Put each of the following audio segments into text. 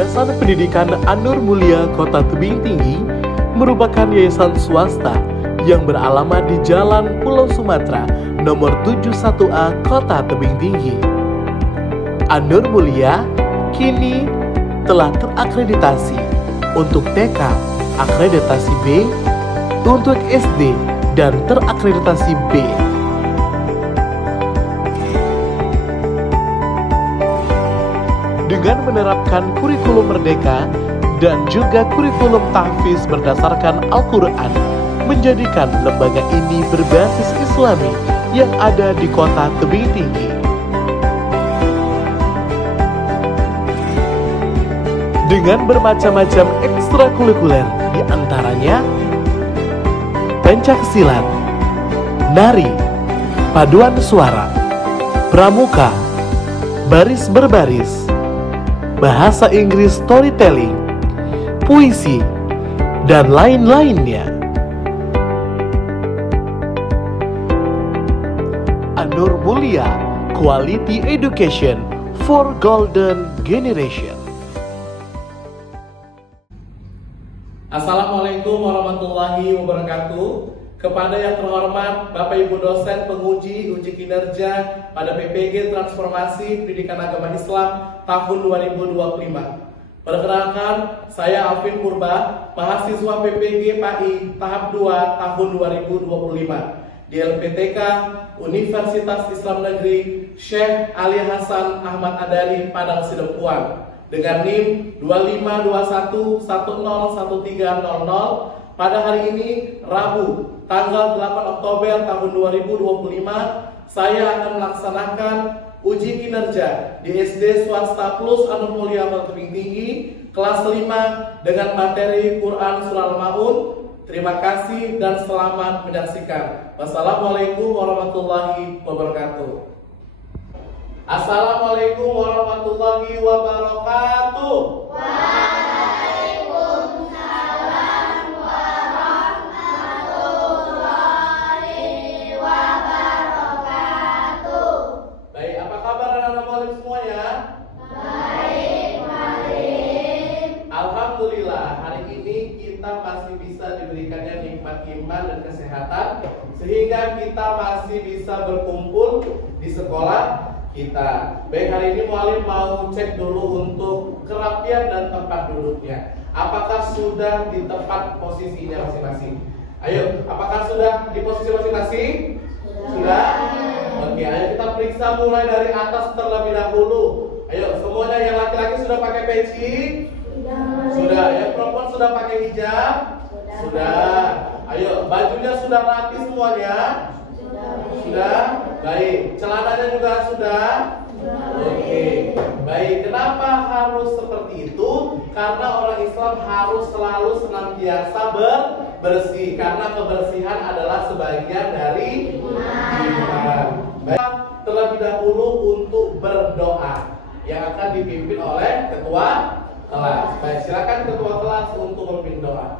Yayasan Pendidikan An-Nur Mulia Kota Tebing Tinggi merupakan yayasan swasta yang beralamat di Jalan Pulau Sumatera nomor 71A Kota Tebing Tinggi. An-Nur Mulia kini telah terakreditasi untuk TK, akreditasi B, untuk SD, dan terakreditasi B. Dengan menerapkan kurikulum merdeka dan juga kurikulum tahfiz berdasarkan Al-Quran, menjadikan lembaga ini berbasis Islami yang ada di Kota Tebing Tinggi. Dengan bermacam-macam ekstrakurikuler, di antaranya pencaksilat, nari, paduan suara, pramuka, baris berbaris, bahasa Inggris storytelling, puisi, dan lain-lainnya. An-Nur Mulia Quality Education for Golden Generation. Assalamualaikum warahmatullahi wabarakatuh. Kepada yang terhormat Bapak Ibu dosen penguji uji kinerja pada PPG Transformasi Pendidikan Agama Islam tahun 2025. Perkenalkan, saya Alvin Purba, mahasiswa PPG PAI tahap 2 tahun 2025 di LPTK Universitas Islam Negeri Syekh Ali Hasan Ahmad Adari Padang Sidempuan dengan NIM 2521101300. Pada hari ini, Rabu, tanggal 8 Oktober tahun 2025, saya akan melaksanakan uji kinerja di SD Swasta Plus An-Nur Mulia Kota Tebing Tinggi, kelas 5 dengan materi Quran Surah Al-Ma'un. Terima kasih dan selamat menyaksikan. Wassalamualaikum warahmatullahi wabarakatuh. Assalamualaikum warahmatullahi wabarakatuh. Alhamdulillah, hari ini kita masih bisa diberikannya nikmat iman dan kesehatan, sehingga kita masih bisa berkumpul di sekolah kita. Baik, hari ini mualim mau cek dulu untuk kerapian dan tempat duduknya. Apakah sudah di tempat posisinya masing-masing? Ayo, apakah sudah di posisi masing-masing? Sudah? Oke, ayo kita periksa mulai dari atas terlebih dahulu. Ayo, semuanya yang laki-laki sudah pakai peci? Sudah. Yang perempuan sudah pakai hijab? Sudah. Ayo, bajunya sudah rapi semuanya? Sudah. Baik, celananya juga sudah? Oke. Baik, kenapa harus seperti itu? Karena orang Islam harus selalu senantiasa bersih, karena kebersihan adalah sebagian dari iman. Baik, terlebih dahulu untuk berdoa yang akan dipimpin oleh ketua kelas. Baik, silakan ketua kelas untuk memimpin doa.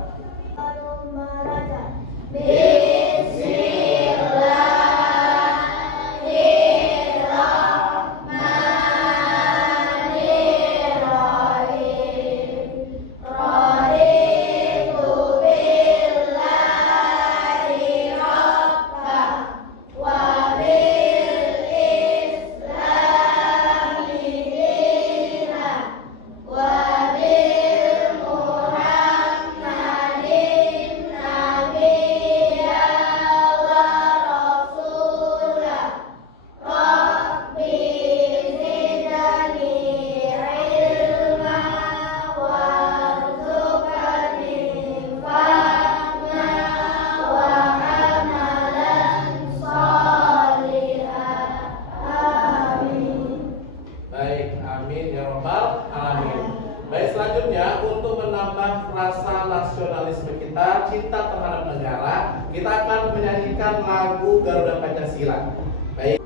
Baik, selanjutnya untuk menambah rasa nasionalisme kita, cinta terhadap negara, kita akan menyanyikan lagu Garuda Pancasila. Baik.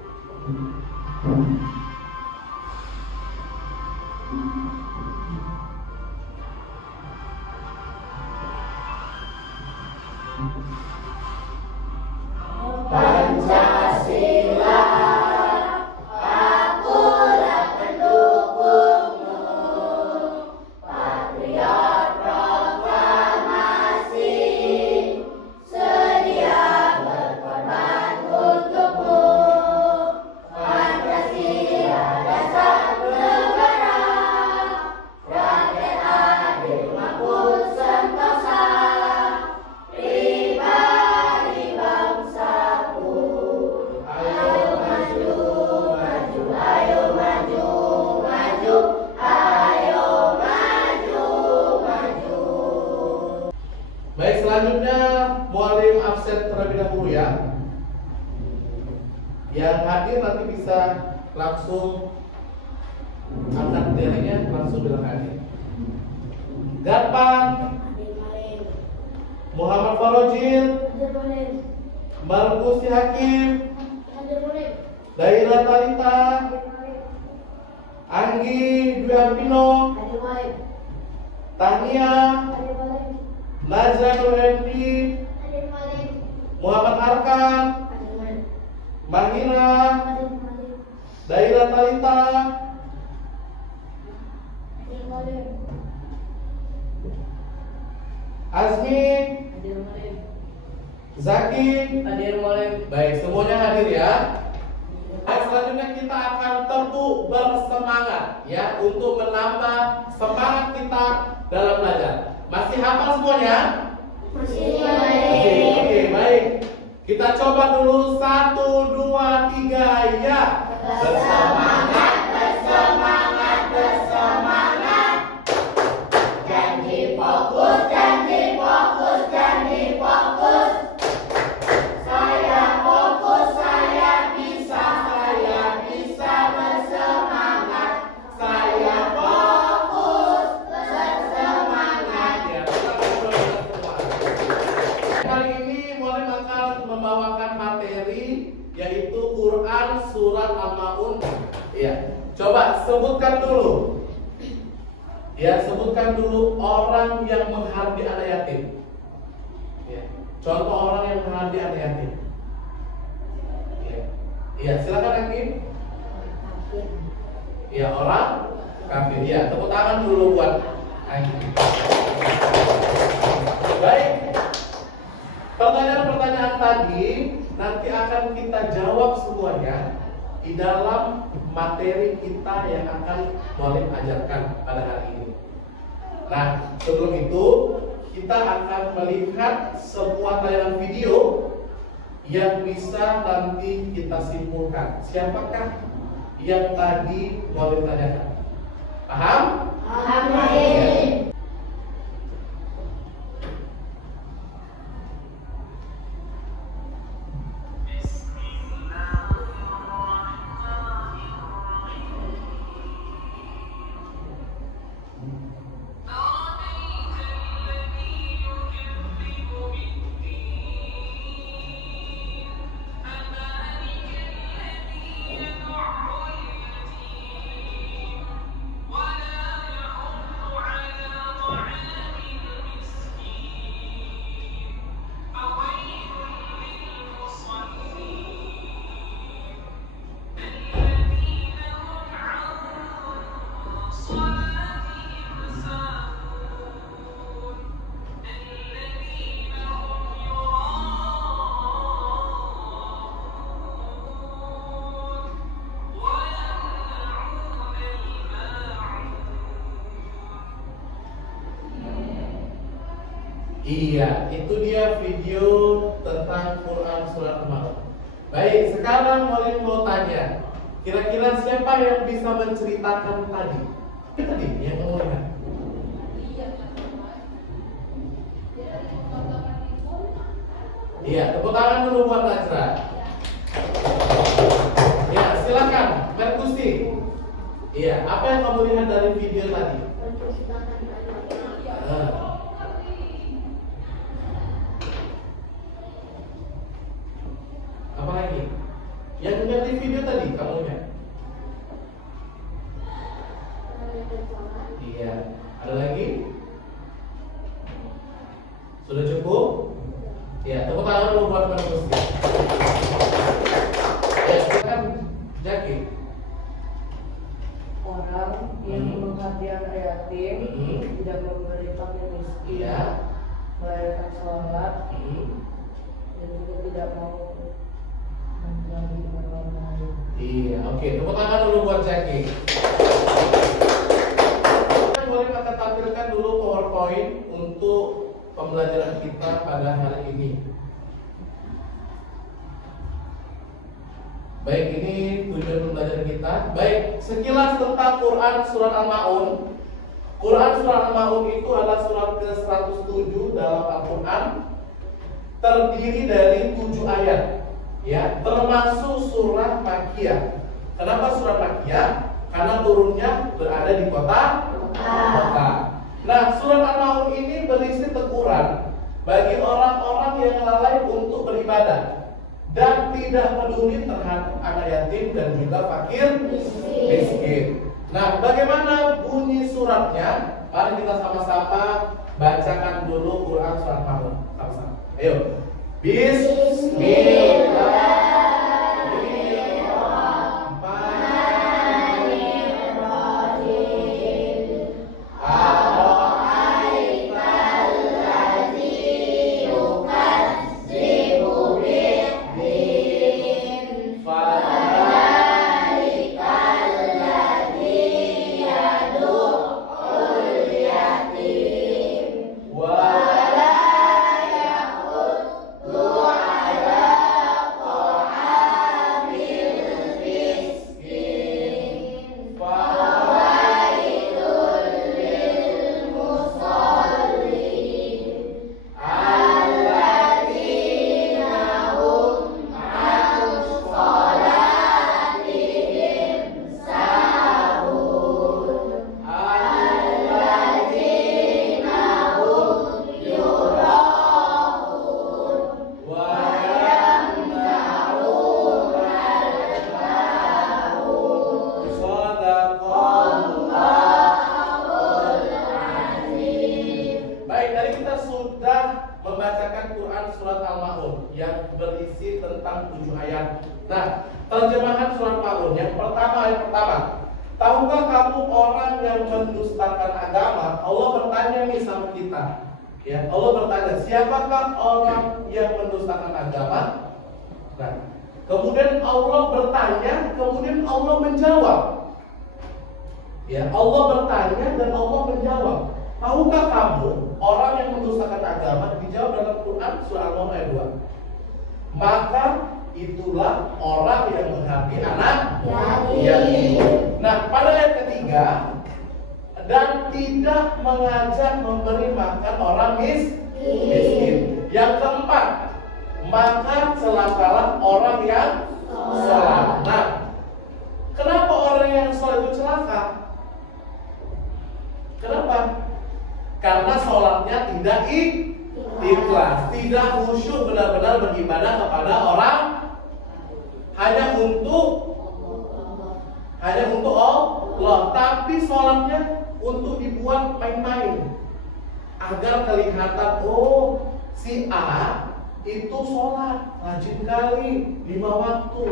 Pancasila, akulah pendukungmu. absen terlebih dahulu ya. Yang hadir nanti bisa langsung angkat jarinya, langsung bilang hadir. Gapan, Muhammad Farojil, Markusi Hakim, Daira Talita, Anggi Dwi Arpino, Tania, Nazra Nur Hendy, Muhammad Arkan, Mahira, Daira Talita, Azmi, Zaki, baik, semuanya hadir ya. Selanjutnya kita akan terus bersemangat ya untuk menambah semangat kita dalam belajar. Masih hafal semuanya? Masih. Oke, baik. Kita coba dulu 1, 2, 3 ya. Bersemangat, bersemangat, bersemangat. Janji fokus, janji fokus, janji fokus. Saya fokus, saya bisa bersemangat. Saya fokus, bersemangat. Ya, kali ini Mualim akan membawakan materi yaitu Quran surat Al-Maun. Ya, coba sebutkan dulu. Ya, sebutkan dulu orang yang menghardi anak yatim. Ya, contoh orang yang menghardi anak yatim. Ya, silakan Hakim. Ya, orang kafir. Ya, tepuk tangan dulu buat Hakim. Baik. Pertanyaan-pertanyaan tadi nanti akan kita jawab semuanya di dalam materi kita yang akan Mualim ajarkan pada hari ini. Nah, sebelum itu kita akan melihat sebuah tayangan video yang bisa nanti kita simpulkan siapakah yang tadi Mualim tanyakan. Paham? Paham. Ya. Iya, itu dia video tentang Quran surat Al-Maun. Baik, sekarang mau tanya, kira-kira siapa yang bisa menceritakan tadi? Tadi yang ngomongnya. Iya, tepuk tangan dulu buat Najra. Ya, silakan, Merkusi. Iya, apa yang kamu lihat dari video tadi? Apa lagi? Yang lihat di video tadi kamunya? Iya. Ada lagi? Sudah cukup? Ya, tepuk tangan dulu buat Merkusi. Ya, silakan Jaki. Orang yang menghati anak yatim, tidak memberi pakaian miskin, Iya. merayakan sholat, dan juga tidak mau menjadi orang lain. Iya, oke. Tepuk tangan dulu buat Jaki. Boleh kita tampilkan dulu PowerPoint untuk pembelajaran kita pada hari ini. Baik, ini tujuan pembelajaran kita. Baik, sekilas tentang Quran surat Al-Maun. Quran surat Al-Maun itu adalah surat ke-107 dalam Al-Quran. terdiri dari 7 ayat, ya, termasuk surah Makkiyah. Kenapa surah Makkiyah? Karena turunnya berada di kota. Nah, surah Al-Maun ini berisi teguran bagi orang-orang yang lalai untuk beribadah dan tidak peduli terhadap anak yatim dan juga fakir miskin. Nah, bagaimana bunyi suratnya? Mari kita sama-sama bacakan dulu Quran surat Al-Maun. Sama-sama. Ayo. Terjemahan surat Maun yang pertama, ayat pertama. Tahukah kamu orang yang mendustakan agama? Allah bertanya nih sama kita. Ya, Allah bertanya, siapakah orang yang mendustakan agama? Nah, kemudian Allah bertanya, kemudian Allah menjawab. Ya, Allah bertanya dan Allah menjawab. Tahukah kamu orang yang mendustakan agama? Dijawab dalam Quran surah Al-Maun ayat 2. Maka itulah orang yang menghabis anak yatim. Nah, pada ayat ketiga, dan tidak mengajak memberi makan orang miskin. Yang keempat, maka celakalah orang yang salat. Nah, kenapa orang yang salat itu celaka? Kenapa? Karena sholatnya tidak ikhlas, tidak khusyuk benar-benar beribadah kepada orang hanya untuk Allah, tapi sholatnya untuk dibuat main-main agar kelihatan, oh si A itu sholat rajin kali 5 waktu,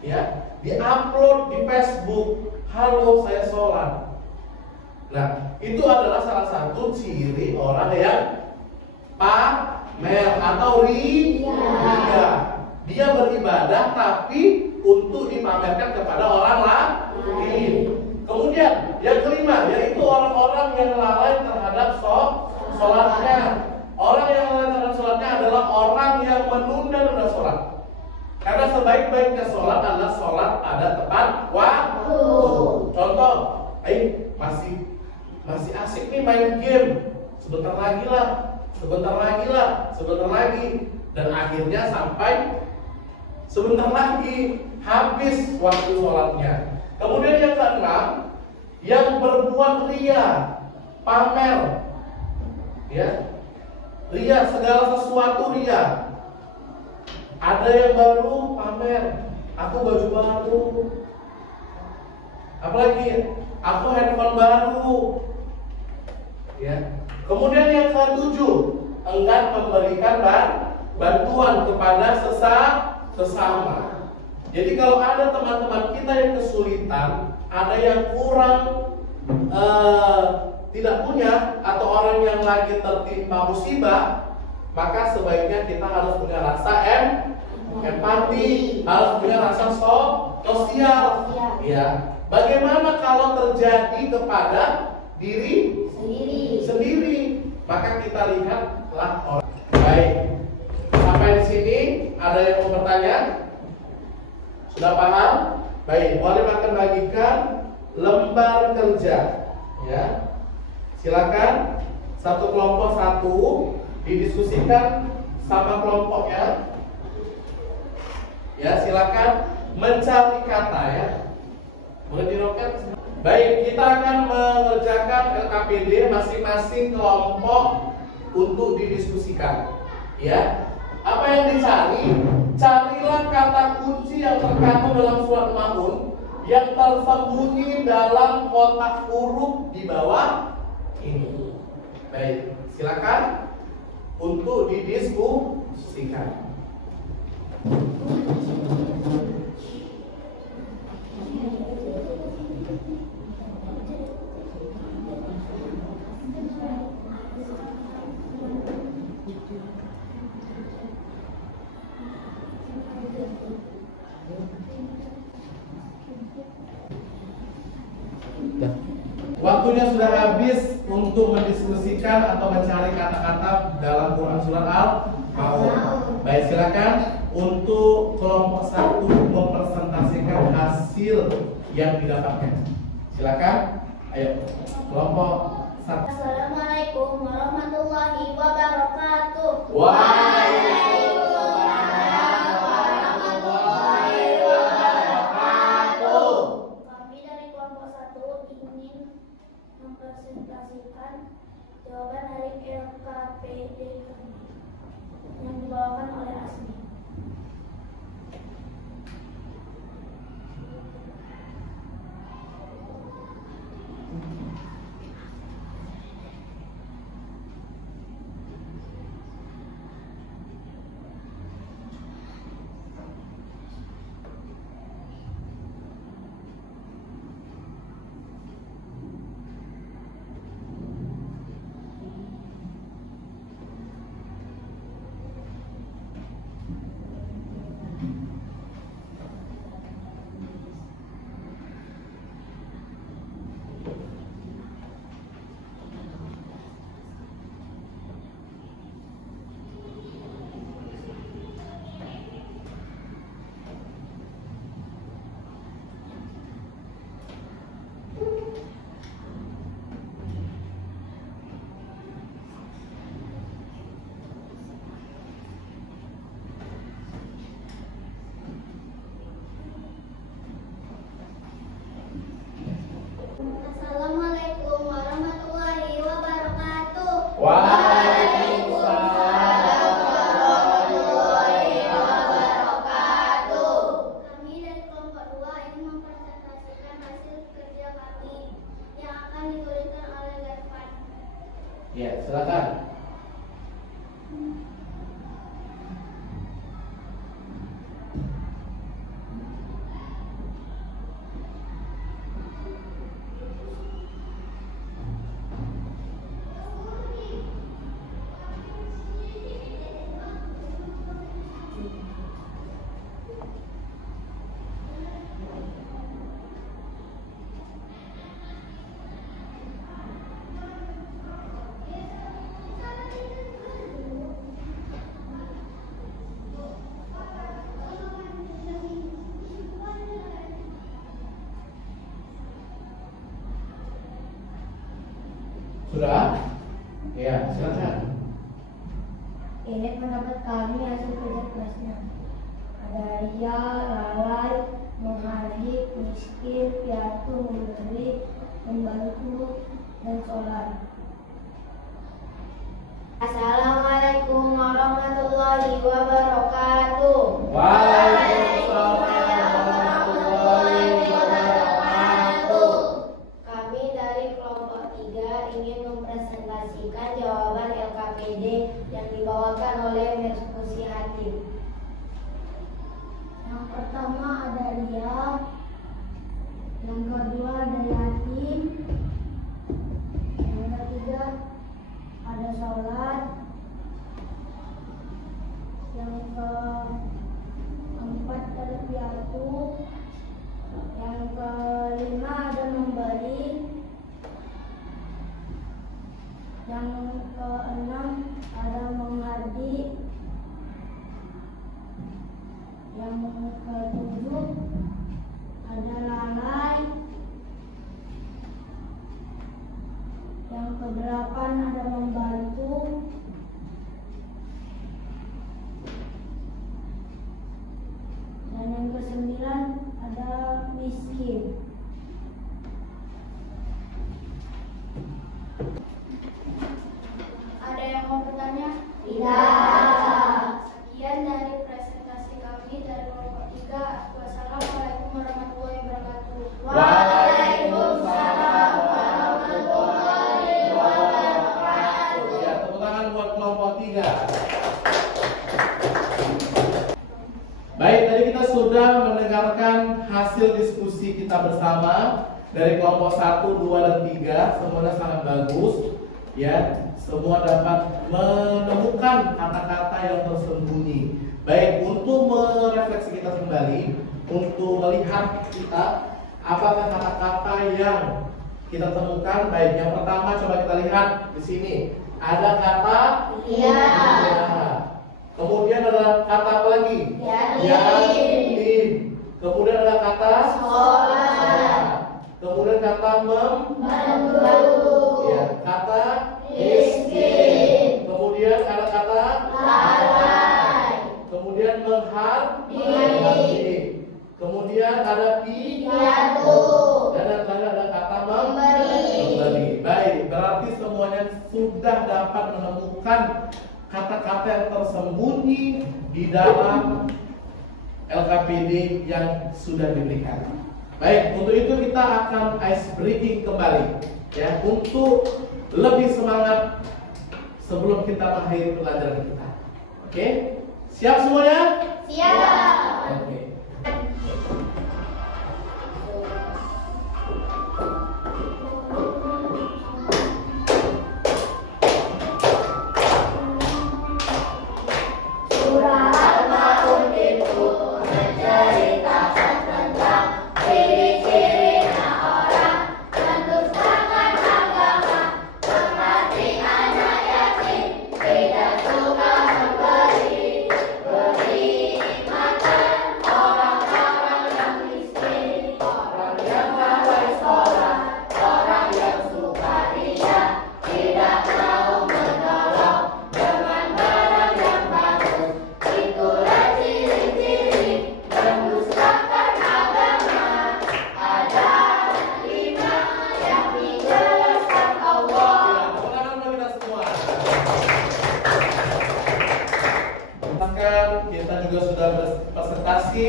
ya, diupload di Facebook, halo saya sholat. Nah, itu adalah salah satu ciri orang yang pamer atau ria. Dia beribadah tapi untuk dipamerkan kepada orang lain. Kemudian yang kelima, yaitu orang-orang yang lalai terhadap sholatnya. Orang yang lalai terhadap sholatnya adalah orang yang menunda-nunda sholat. Karena sebaik-baiknya sholat adalah sholat pada tepat waktu. Contoh, masih asik nih main game, sebentar lagi, dan akhirnya sampai sebentar lagi habis waktu sholatnya. Kemudian yang keenam, yang berbuat ria, pamer, ya, ria, segala sesuatu ria. Ada yang baru pamer, aku baju baru, apalagi aku handphone baru, ya. Kemudian yang ketujuh, enggan memberikan bantuan kepada sesama. Jadi kalau ada teman-teman kita yang kesulitan, ada yang kurang tidak punya, atau orang yang lagi tertimpa musibah, maka sebaiknya kita harus punya rasa empati, harus punya rasa sosial. Ya. Bagaimana kalau terjadi kepada diri sendiri? Maka kita lihatlah orang. Baik. Sampai di sini ada yang mau bertanya? Sudah paham? Baik, boleh akan bagikan lembar kerja. Ya. Silakan satu kelompok satu didiskusikan sama kelompoknya. Ya, silakan mencari kata ya. Mengerti Roket? Baik, kita akan mengerjakan LKPD masing-masing kelompok untuk didiskusikan. Ya. Apa yang dicari? Carilah kata kunci yang terkandung dalam surat Maun yang tersembunyi dalam kotak huruf di bawah ini. Baik, silakan untuk didiskusikan. Waktunya sudah habis untuk mendiskusikan atau mencari kata-kata dalam Quran surat Al-Maun. Baik, silakan untuk kelompok 1 mempresentasikan hasil yang didapatkan. Silakan, ayo kelompok 1. Assalamualaikum warahmatullahi wabarakatuh. Waalaikumsalam warahmatullahi wabarakatuh. Kami dari kelompok 1 ingin mempresentasikan jawaban dari LKPD kami yang dibawakan oleh Asmi. Assalamualaikum warahmatullahi wabarakatuh. Waalaikumsalam warahmatullahi wabarakatuh. Kami dari kelompok 2 ingin mempresentasikan hasil kerja kami yang akan dituliskan oleh Levan. Ya, silakan. Sudah? Ya, silakan. Ini pendapat kami hasil kerja kerasnya. Ada ria, lalai, menghardik, miskin, piatu, memberi, membantu, dan sholat. Assalamualaikum warahmatullahi wabarakatuh. Waalaikumsalam warahmatullahi wabarakatuh. Kami dari kelompok 3 ingin mempresentasikan jawaban LKPD yang dibawakan oleh Merkusi Hakim. Yang pertama ada ria, yang kedua ada yatim, yang ketiga ada sholat, yang keempat ada piatu, yang kelima ada memberi, yang keenam ada menghardi, yang ketujuh ada lalai, yang kedelapan ada membantu, 9 adalah miskin. Ada yang mau bertanya? Tidak. Sekian dari presentasi kami dari kelompok 3. Wassalamualaikum warahmatullahi wabarakatuh. Waalaikumsalam warahmatullahi wabarakatuh. Ya, tepuk tangan buat kelompok 3. Baik, tadi kita sudah mendengarkan hasil diskusi kita bersama dari kelompok 1, 2, dan 3. Semuanya sangat bagus. Ya, semua dapat menemukan kata-kata yang tersembunyi. Baik, untuk merefleksi kita kembali, untuk melihat kita apakah kata-kata yang kita temukan. Baik, yang pertama coba kita lihat di sini. Ada kata Iya. ya. Kemudian ada kata apa lagi? Yatim. Kemudian ada kata Sholat. Kemudian kata Membantu. ya, kata Miskin. kemudian ada kata Lalai. kemudian menghargai. Kemudian ada Piatu. dan ada kata Memberi. memberi. Baik, berarti semuanya sudah dapat menemukan kata-kata yang tersembunyi di dalam LKPD yang sudah diberikan. Baik, untuk itu kita akan ice breaking kembali ya, untuk lebih semangat sebelum kita mengakhiri pelajaran kita. Oke? Siap semuanya? Siap. Oke. Surah Al-Maun itu menceritakan tentang ciri-cirinya orang mendustakan agama, menghati anak yatim, tidak suka memberi, beri makan orang-orang yang miskin, orang yang lalai sholat, orang yang suka ria, tidak mau menolong dengan barang yang bagus. Itulah ciri-ciri mendustakan agama. Ada 5 yang dijelaskan Allah. Tepuk tangan buat kita semua. Bahkan kita juga sudah berpresentasi.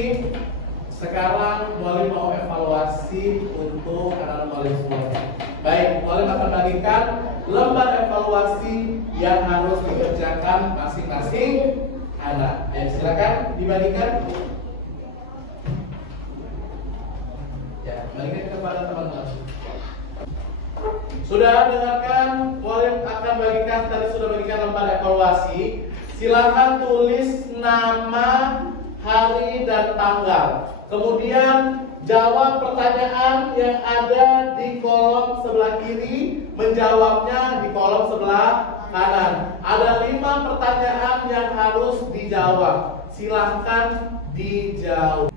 Sekarang Mualim mau evaluasi untuk anak-anak Mualim semuanya. Baik, Mualim akan bagikan lembar evaluasi yang harus dikerjakan masing-masing anak. Ayo silakan dibagikan. Ya, bagikan kepada teman-teman. Sudah dengarkan, Mualim akan bagikan, tadi sudah bagikan lembar evaluasi. Silakan tulis nama, hari, dan tanggal. Kemudian jawab pertanyaan yang ada di kolom sebelah kiri, menjawabnya di kolom sebelah kanan. Ada 5 pertanyaan yang harus dijawab. Silahkan dijawab.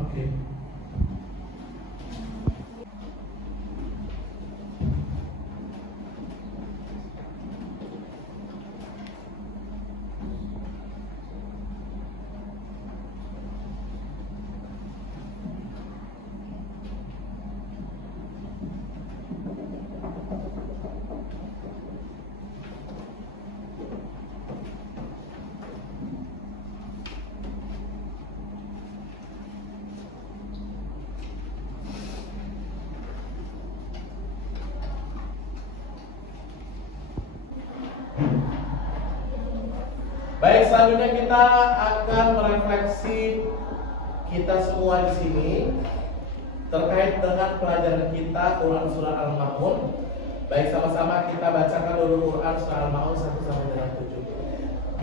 Oke. Baik, selanjutnya kita akan merefleksi kita semua di sini terkait dengan pelajaran kita Quran surah Al-Maun. Baik, sama-sama kita bacakan dulu Quran surah Al-Maun 1 sampai dengan 7.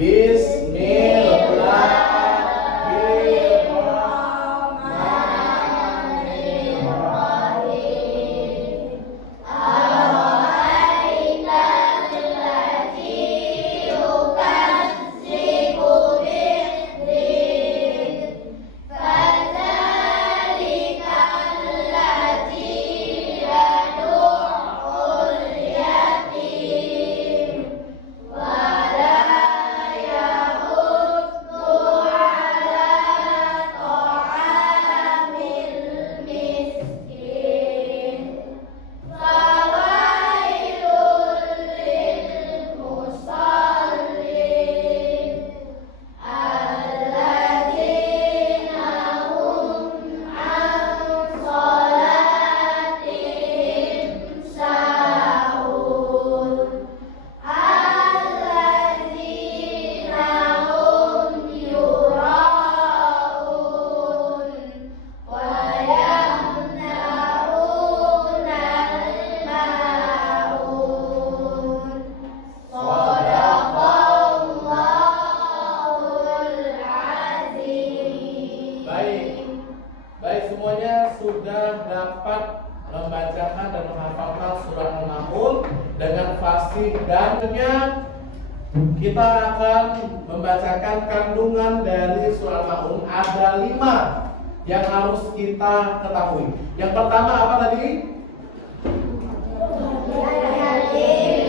Bismillahirrahmanirrahim. membacakan dan menghafalkan surat Al-Maun dengan fasih dan kita akan membacakan kandungan dari surat Al-Maun. Ada 5 yang harus kita ketahui. Yang pertama apa tadi?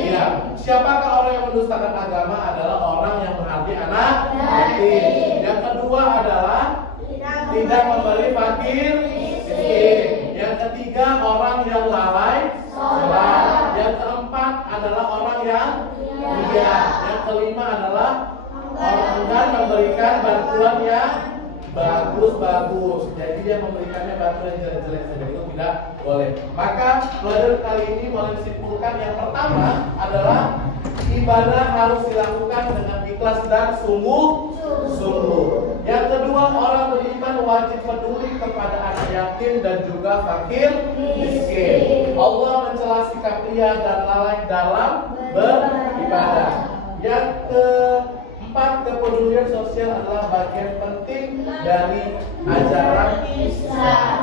Ya, siapakah orang yang mendustakan agama? Adalah orang yang menghardi anak yatim. Yang kedua adalah tidak memberi fakir miskin. Yang ketiga orang yang lalai sholat. Yang keempat adalah orang yang ria. Yang kelima adalah orang enggan memberikan bantuan yang bagus-bagus. Jadi dia memberikannya bantuan yang jelek-jelek saja, itu tidak boleh. Maka pelajaran kali ini boleh disimpulkan yang pertama adalah ibadah harus dilakukan dengan ikhlas dan sungguh-sungguh. Yang kedua, orang beriman wajib peduli kepada anak yatim dan juga fakir miskin. Allah mencela sikap ria dan lalai dalam beribadah. Yang keempat, kepedulian sosial adalah bagian penting dari ajaran Islam.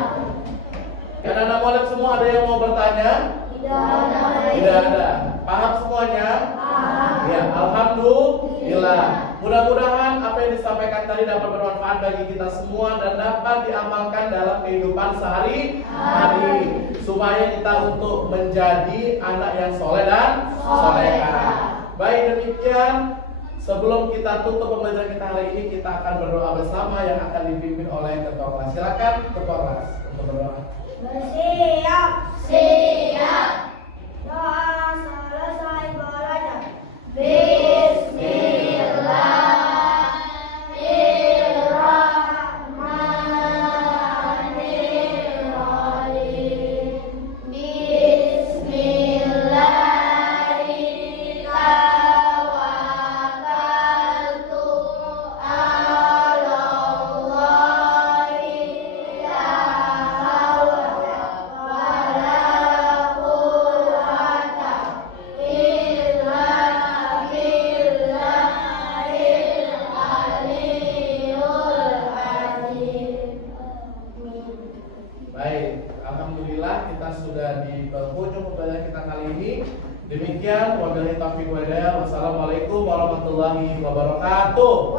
Kan anak murid semua ada yang mau bertanya? Tidak ada. Paham semuanya? Ya, alhamdulillah. Mudah-mudahan apa yang disampaikan tadi dapat bermanfaat bagi kita semua dan dapat diamalkan dalam kehidupan sehari-hari supaya kita untuk menjadi anak yang soleh dan solehah. Baik, demikian sebelum kita tutup pembelajaran kita hari ini, kita akan berdoa bersama yang akan dipimpin oleh ketua kelas. Silakan ketua kelas untuk berdoa. Siap. Doa selesai belajar. Baik, alhamdulillah kita sudah di penghujung pembelajaran kita kali ini. Demikian, wabillahi taufiq wal hidayah. Wassalamualaikum warahmatullahi wabarakatuh.